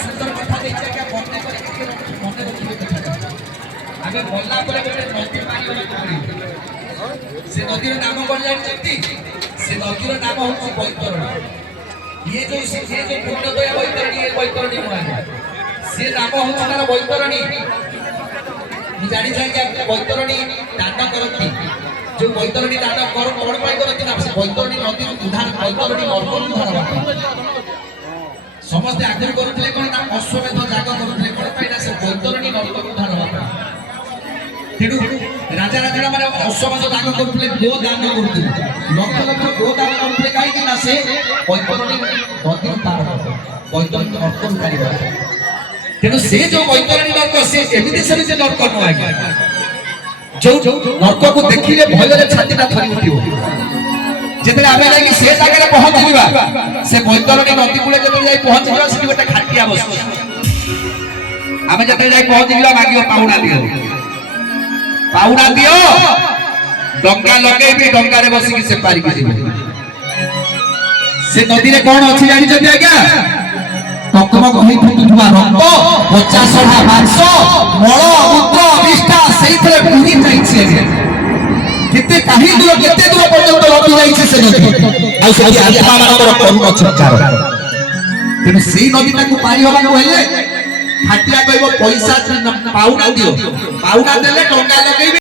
सुंदर कथा आगे बोलला परे गोटे नदी पानी से नदीर नाम कौन जानते से नदीर नाम हूँ बैतरणी ये जो पुण्यदया बैतरणी ये बैतरणी नुआ से नाम हूँ तार बैतरणी जानी चाहिए बैतरणी दान करती जो बैतरणी दान कर कौन करती ना से बैतरणी नदी उद्धार बैतरणी नर्क उद्धार समस्ते आगे करुले कौन ना अश्वमेध जाग करुले कौन पाई से बैतरणी नर्क उद्धार तेणु राजा राजा माने अश्वमेध दान करुले गो दान करुले लक्ष लक्ष गो दान करुले कहीं ना से बैतरणी नदी तार बैतरणी नर्क उद्धार तेणु से जो बैतरणी नर्क से एमिति से नर्क नुआ जो नर्क को देखिले भय छातीटा थरी उठियो जेते आमे जाई से जगह पहुंच जीवा से बैतरणी नदी कूले जेते जाई पहुंच जीवा से गोटे खाटिया बस आमे जेते जाई पहुंच जीवा मागियो पाउना दियो डंगा लगे भी डंगा रे बसी के से पारी के जीवो से नदी रे कोन अछि जानि जते आज्ञा टकमक होई फुटुवा रक्त 50 मांस मळ मूत्र अभिष्ठा सेइथरे पुरी जाईछे केते काही दूर केते दूर पर्यंत लगी जाईछे से नदी आ से आत्मा मानकर करुण संचार तेनु सेई नदीटा को पारी होबा को हेले हाटिया कहबो पैसा पाउना दियो पाउना देले टंगा लगेबे